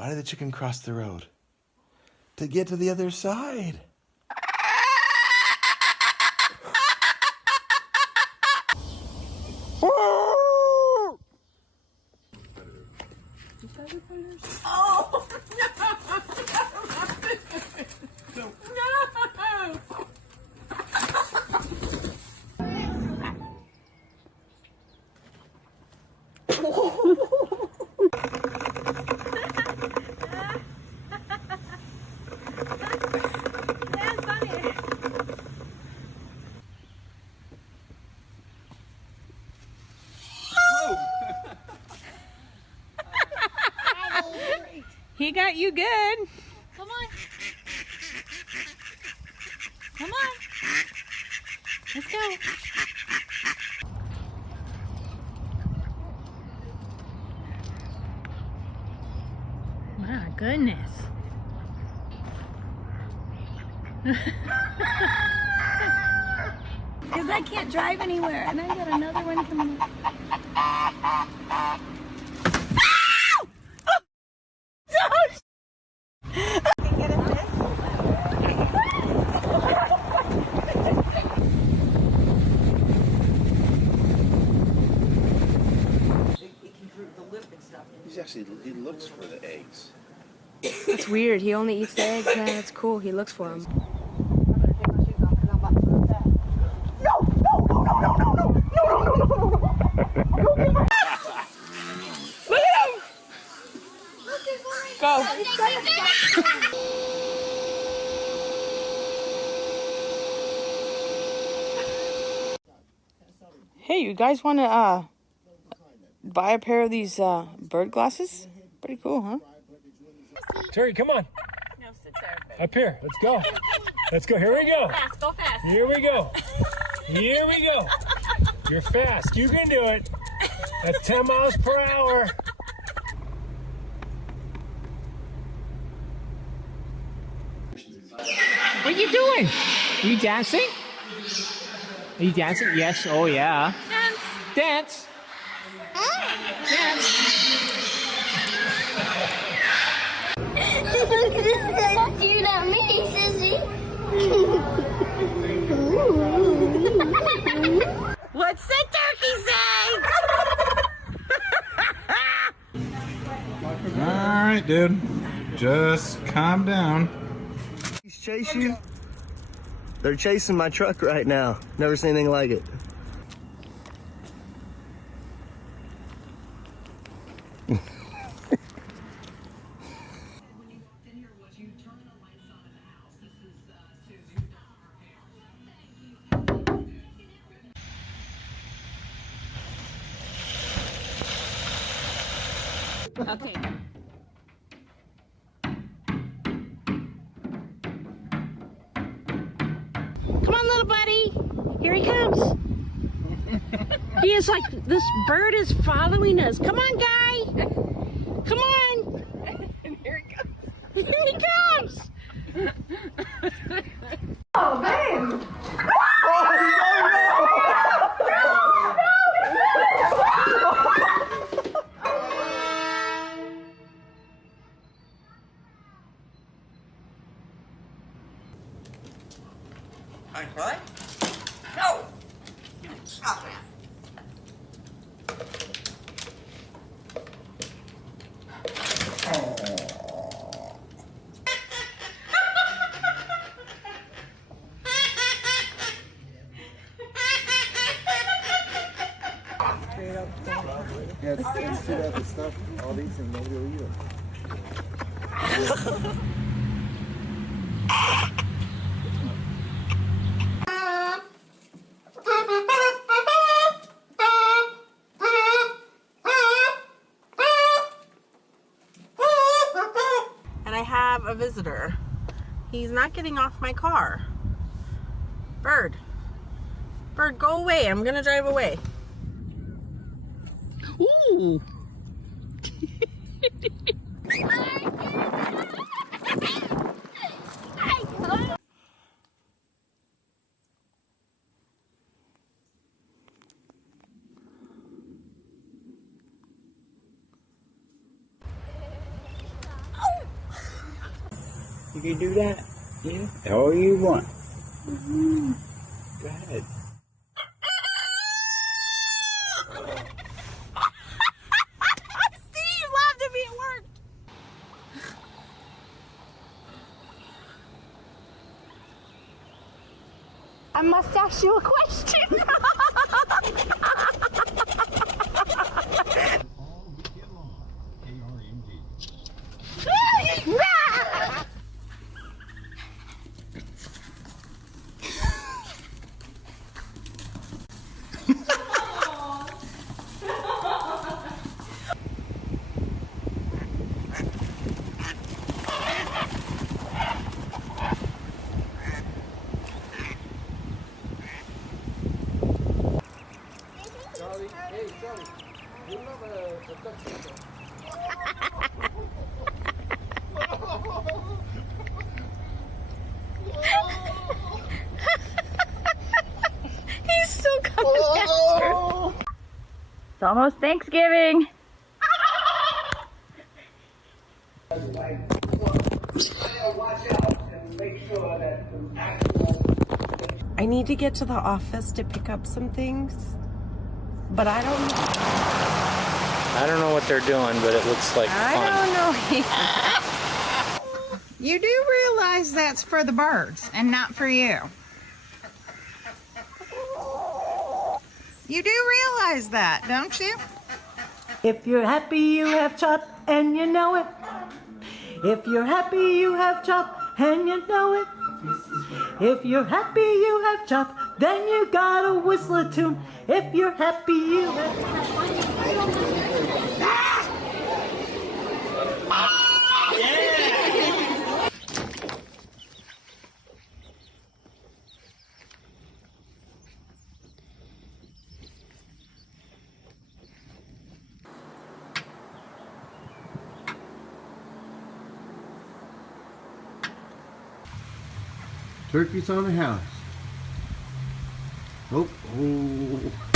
Why did the chicken cross the road? To get to the other side. Oh, no. No. He got you good. Come on. Come on. Let's go. My goodness. Because I can't drive anywhere, and I got another one coming up. He looks for the eggs. It's weird. He only eats the eggs, man. It's cool. He looks for them. Go. Hey, you guys want to buy a pair of these bird glasses? Pretty cool, huh? Terry, come on. No, sit there. Up here. Let's go. Let's go. Here we go. Fast, go fast. Here we go. Here we go. You're fast. You can do it. That's 10 miles per hour. What are you doing? Are you dancing? Are you dancing? Yes. Oh, yeah. Dance. Dance. Shoot at me, sissy. What's the turkey say? All right, dude. Just calm down. He's chasing you. They're chasing my truck right now. Never seen anything like it. Okay. Come on, little buddy. Here he comes. He is like, this bird is following us. Come on, guy. Come on. And here he comes. Here he comes. Oh, man. What? No! Stop it. Yeah, it's sit out the stuff, all these, and nobody will eat them. And I have a visitor. He's not getting off my car. Bird. Bird, go away. I'm gonna drive away. Ooh. You can do that? Yeah. All you want. Go ahead. Steve laughed at me at work. I must ask you a question. He's still coming after. It's almost Thanksgiving. I need to get to the office to pick up some things, but I don't know. I don't know what they're doing, but it looks like fun. I don't know. You do realize that's for the birds and not for you. You do realize that, don't you? If you're happy, you have chop, and you know it. If you're happy, you have chop, and you know it. If you're happy, you have chop, then you gotta whistle a tune. If you're happy, you have... Turkey's on the house. Oh, oh.